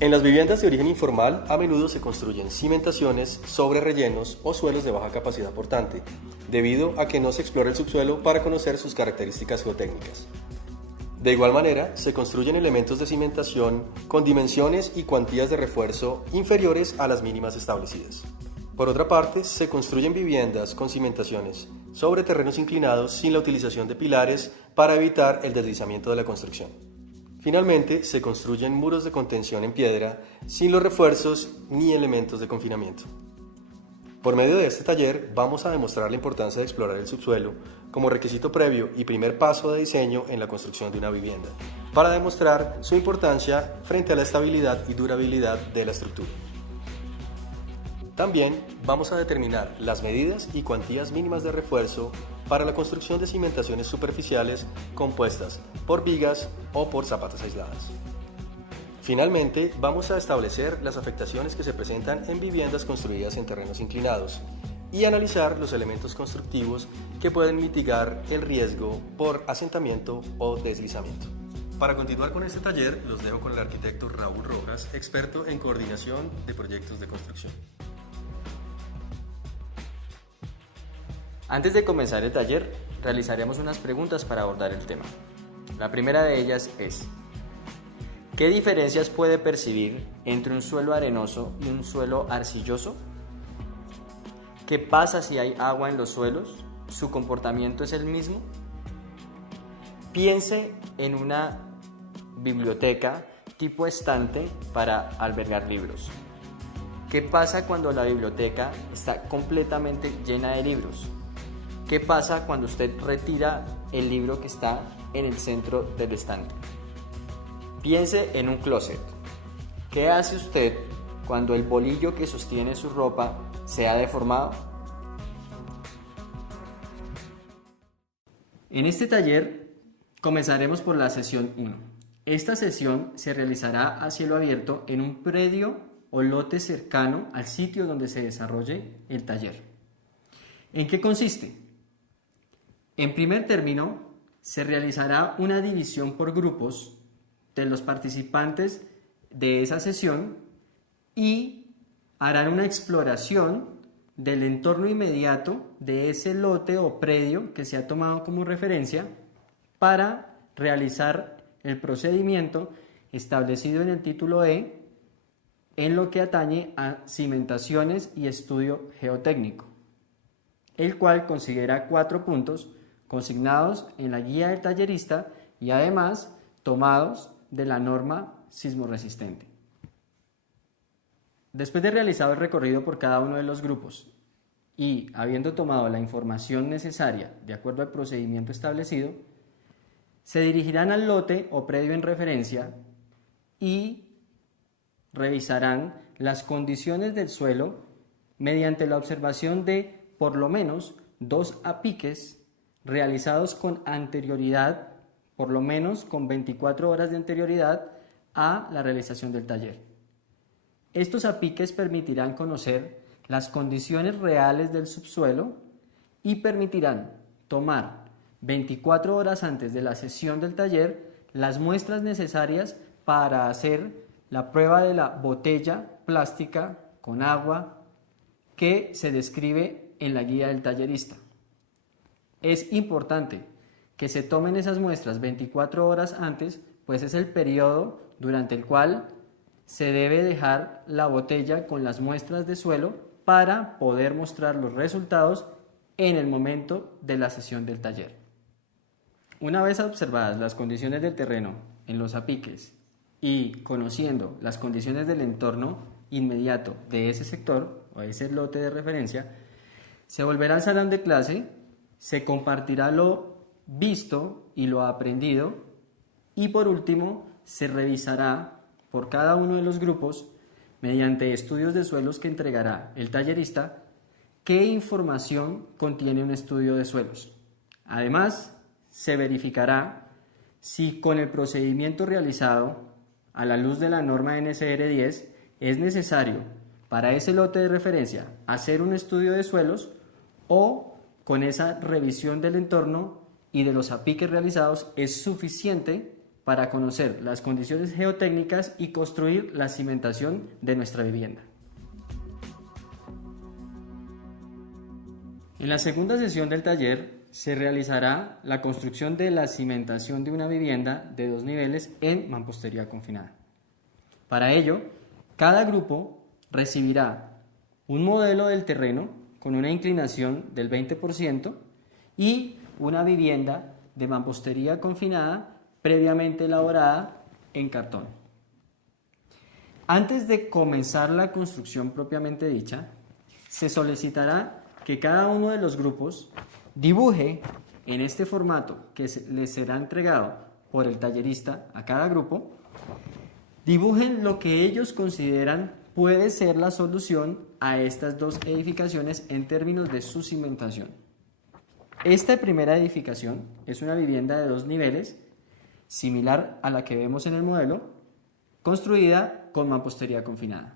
En las viviendas de origen informal, a menudo se construyen cimentaciones sobre rellenos o suelos de baja capacidad portante, debido a que no se explora el subsuelo para conocer sus características geotécnicas. De igual manera, se construyen elementos de cimentación con dimensiones y cuantías de refuerzo inferiores a las mínimas establecidas. Por otra parte, se construyen viviendas con cimentaciones sobre terrenos inclinados sin la utilización de pilares para evitar el deslizamiento de la construcción. Finalmente, se construyen muros de contención en piedra sin los refuerzos ni elementos de confinamiento. Por medio de este taller vamos a demostrar la importancia de explorar el subsuelo como requisito previo y primer paso de diseño en la construcción de una vivienda, para demostrar su importancia frente a la estabilidad y durabilidad de la estructura. También vamos a determinar las medidas y cuantías mínimas de refuerzo para la construcción de cimentaciones superficiales compuestas por vigas o por zapatas aisladas. Finalmente, vamos a establecer las afectaciones que se presentan en viviendas construidas en terrenos inclinados y analizar los elementos constructivos que pueden mitigar el riesgo por asentamiento o deslizamiento. Para continuar con este taller, los dejo con el arquitecto Raúl Rojas, experto en coordinación de proyectos de construcción. Antes de comenzar el taller, realizaremos unas preguntas para abordar el tema. La primera de ellas es: ¿qué diferencias puede percibir entre un suelo arenoso y un suelo arcilloso? ¿Qué pasa si hay agua en los suelos? ¿Su comportamiento es el mismo? Piense en una biblioteca tipo estante para albergar libros. ¿Qué pasa cuando la biblioteca está completamente llena de libros? ¿Qué pasa cuando usted retira el libro que está en el centro del estante? Piense en un closet. ¿Qué hace usted cuando el bolillo que sostiene su ropa se ha deformado? En este taller comenzaremos por la sesión 1. Esta sesión se realizará a cielo abierto en un predio o lote cercano al sitio donde se desarrolle el taller. ¿En qué consiste? En primer término, se realizará una división por grupos de los participantes de esa sesión y harán una exploración del entorno inmediato de ese lote o predio que se ha tomado como referencia para realizar el procedimiento establecido en el título E en lo que atañe a cimentaciones y estudio geotécnico, el cual considera 4 puntos consignados en la guía del tallerista y además tomados de la norma sismorresistente. Después de realizado el recorrido por cada uno de los grupos y habiendo tomado la información necesaria de acuerdo al procedimiento establecido, se dirigirán al lote o predio en referencia y revisarán las condiciones del suelo mediante la observación de por lo menos 2 apiques realizados con anterioridad, por lo menos con 24 horas de anterioridad a la realización del taller. Estos apiques permitirán conocer las condiciones reales del subsuelo y permitirán tomar 24 horas antes de la sesión del taller las muestras necesarias para hacer la prueba de la botella plástica con agua que se describe en la guía del tallerista. Es importante que se tomen esas muestras 24 horas antes, pues es el periodo durante el cual se debe dejar la botella con las muestras de suelo para poder mostrar los resultados en el momento de la sesión del taller. Una vez observadas las condiciones del terreno en los apiques y conociendo las condiciones del entorno inmediato de ese sector o ese lote de referencia, se volverá al salón de clase, se compartirá lo visto y lo aprendido y por último se revisará por cada uno de los grupos mediante estudios de suelos que entregará el tallerista qué información contiene un estudio de suelos. Además, se verificará si con el procedimiento realizado a la luz de la norma NSR 10 es necesario para ese lote de referencia hacer un estudio de suelos o con esa revisión del entorno y de los apiques realizados es suficiente para conocer las condiciones geotécnicas y construir la cimentación de nuestra vivienda. En la segunda sesión del taller se realizará la construcción de la cimentación de una vivienda de 2 niveles en mampostería confinada. Para ello, cada grupo recibirá un modelo del terreno con una inclinación del 20% y una vivienda de mampostería confinada previamente elaborada en cartón. Antes de comenzar la construcción propiamente dicha, se solicitará que cada uno de los grupos dibuje en este formato que les será entregado por el tallerista a cada grupo, dibujen lo que ellos consideran puede ser la solución a estas dos edificaciones en términos de su cimentación. Esta primera edificación es una vivienda de 2 niveles, similar a la que vemos en el modelo, construida con mampostería confinada.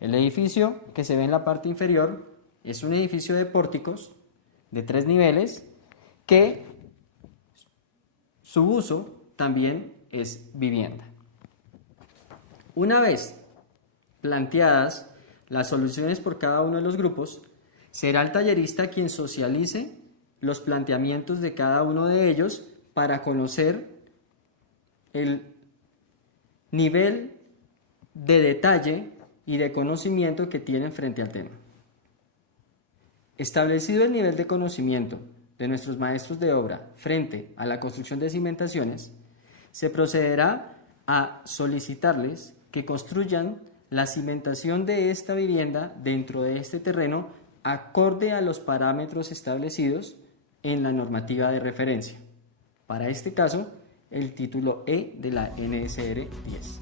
El edificio que se ve en la parte inferior es un edificio de pórticos de 3 niveles que su uso también es vivienda. Una vez planteadas las soluciones por cada uno de los grupos, será el tallerista quien socialice los planteamientos de cada uno de ellos para conocer el nivel de detalle y de conocimiento que tienen frente al tema. Establecido el nivel de conocimiento de nuestros maestros de obra frente a la construcción de cimentaciones, se procederá a solicitarles que construyan la cimentación de esta vivienda dentro de este terreno acorde a los parámetros establecidos en la normativa de referencia. Para este caso, el título E de la NSR 10.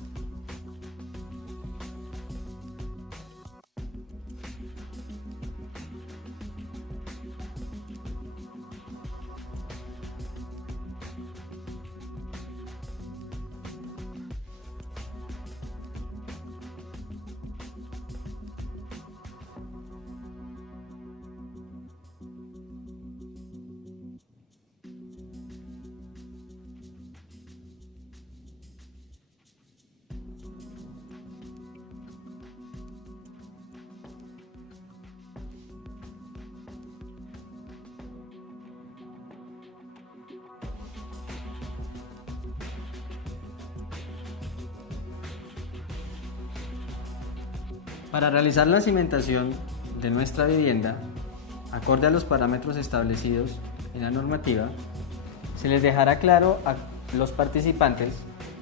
Para realizar la cimentación de nuestra vivienda, acorde a los parámetros establecidos en la normativa, se les dejará claro a los participantes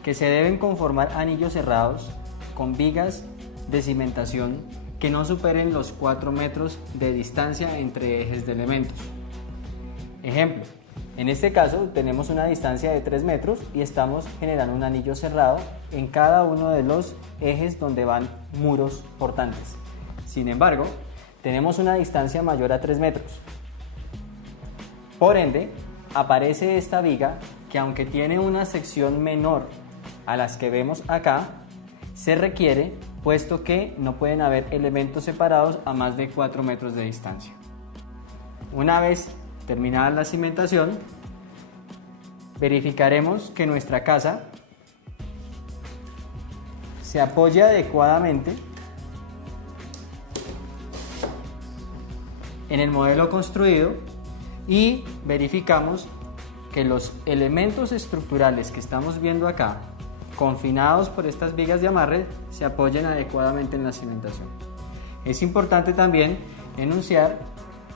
que se deben conformar anillos cerrados con vigas de cimentación que no superen los 4 metros de distancia entre ejes de elementos. Ejemplo, en este caso tenemos una distancia de 3 metros y estamos generando un anillo cerrado en cada uno de los ejes donde van muros portantes. Sin embargo, tenemos una distancia mayor a 3 metros. Por ende, aparece esta viga que, aunque tiene una sección menor a las que vemos acá, se requiere puesto que no pueden haber elementos separados a más de 4 metros de distancia. Una vez terminada la cimentación, verificaremos que nuestra casa se apoya adecuadamente en el modelo construido y verificamos que los elementos estructurales que estamos viendo acá, confinados por estas vigas de amarre, se apoyen adecuadamente en la cimentación. Es importante también enunciar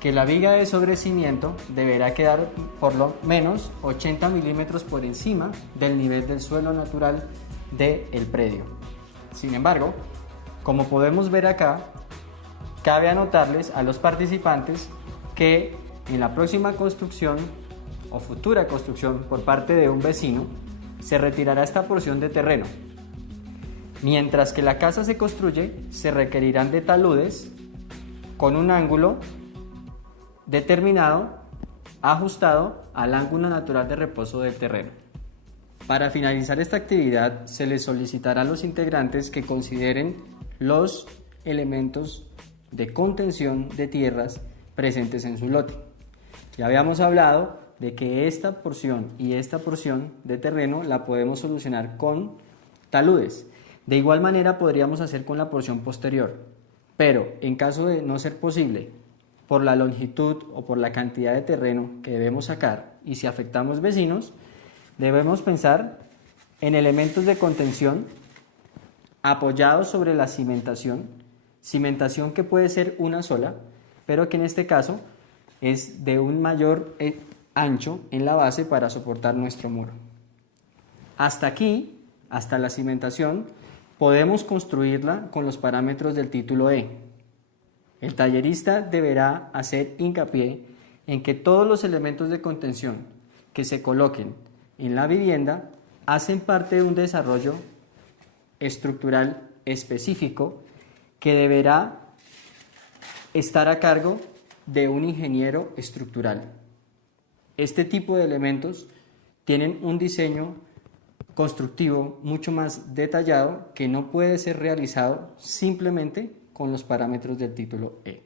que la viga de sobrecimiento deberá quedar por lo menos 80 milímetros por encima del nivel del suelo natural del predio. Sin embargo, como podemos ver acá, cabe anotarles a los participantes que en la próxima construcción o futura construcción por parte de un vecino se retirará esta porción de terreno. Mientras que la casa se construye, se requerirán de taludes con un ángulo determinado, ajustado al ángulo natural de reposo del terreno. Para finalizar esta actividad, se les solicitará a los integrantes que consideren los elementos de contención de tierras presentes en su lote. Ya habíamos hablado de que esta porción y esta porción de terreno la podemos solucionar con taludes. De igual manera podríamos hacer con la porción posterior, pero en caso de no ser posible, por la longitud o por la cantidad de terreno que debemos sacar y si afectamos vecinos, debemos pensar en elementos de contención apoyados sobre la cimentación que puede ser una sola, pero que en este caso es de un mayor ancho en la base para soportar nuestro muro. Hasta aquí, hasta la cimentación, podemos construirla con los parámetros del título E. El tallerista deberá hacer hincapié en que todos los elementos de contención que se coloquen en la vivienda hacen parte de un desarrollo estructural específico que deberá estar a cargo de un ingeniero estructural. Este tipo de elementos tienen un diseño constructivo mucho más detallado que no puede ser realizado simplemente con los parámetros del título E.